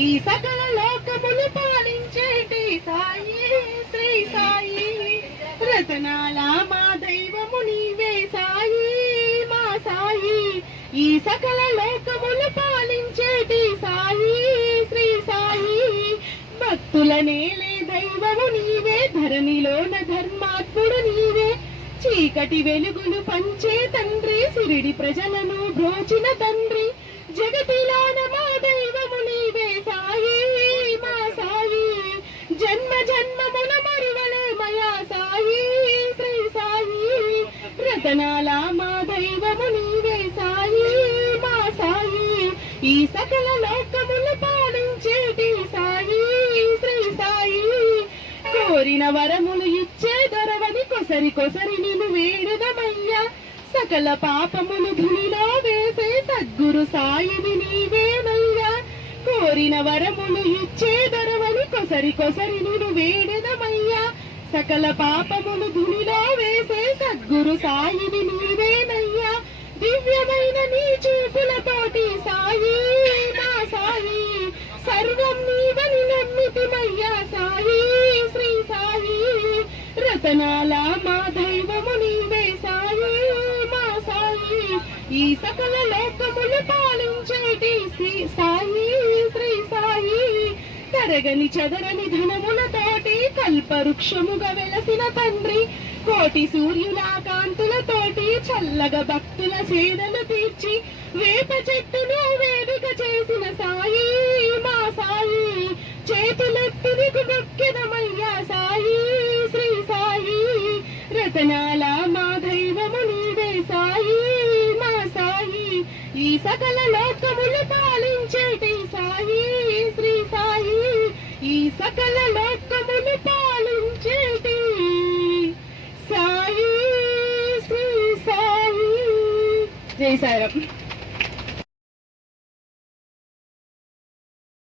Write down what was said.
ఈ సకల లోకములు పాలించేటి సాయి శ్రీ సాయి రతనాల మా దైవము నీవే సాయి మా సాయి ఈ సకల లోకములు పాలించేటి సాయి శ్రీ సాయి భక్తుల నేలే దైవము నీవే ధరణిలోన ధర్మాత్ముడు నీవే చీకటి వెలుగులు పంచే తండ్రి సిరిడి ప్రజలను బ్రోచిన తండ్రి జగతిలోన మా దైవము నీవే సాయి మా సాయి జన్మ జన్మమున మరువలే మయా సాయి శ్రీ సాయి రతనాల మా దైవము నీవే సాయి మా సాయి ఈ సకల లోకములు పాలించేటి సాయి శ్రీ సాయి కోరిన వరములు ఇచ్చే దొరవని కొసరి కొసరి నిన్ను వేడుదమయ్యా సకల పాపములు ధునిలో వేసే సద్గురు సాయిని నీవేనయ్యా కోరిన వరములు ఇచ్చే దొరవని కొసరి కొసరి నిన్ను వేడుదమయ్యా సకల పాపములు ధునిలో వేసే సద్గురు సాయిని నీవేనయ్యా దివ్యమైన నీ చూపులతోటి సాయి మా సాయి సర్వం నీవని నమ్మితిమయ్యా సాయి శ్రీ సాయి రతనాల మా దైవము నీవే సాయి మా సాయి ఈ సకల లోకములు పాలించేటి శ్రీ సాయి శ్రీ సాయి తరగని చదరని ధనములతోటి కల్పవృక్షముగా వెలసిన తండ్రి కోటి సూర్యుల కాంతులతోటి చల్లగా భక్తుల సేదలు తీర్చి వేప చెట్టును వేదిక చేసిన సాయి మా సాయి చేతులెత్తి నీకు మొక్కెదమయ్యా సాయి శ్రీ సాయి రతనాల మా దైవము నీవే సాయి మా సాయి ఈ సకల లోకములు పాలించేటి సాయి శ్రీ సాయి ఈ సకల లోకములు పాలించేటి సాయి శ్రీ సాయి జై సాయిరాం.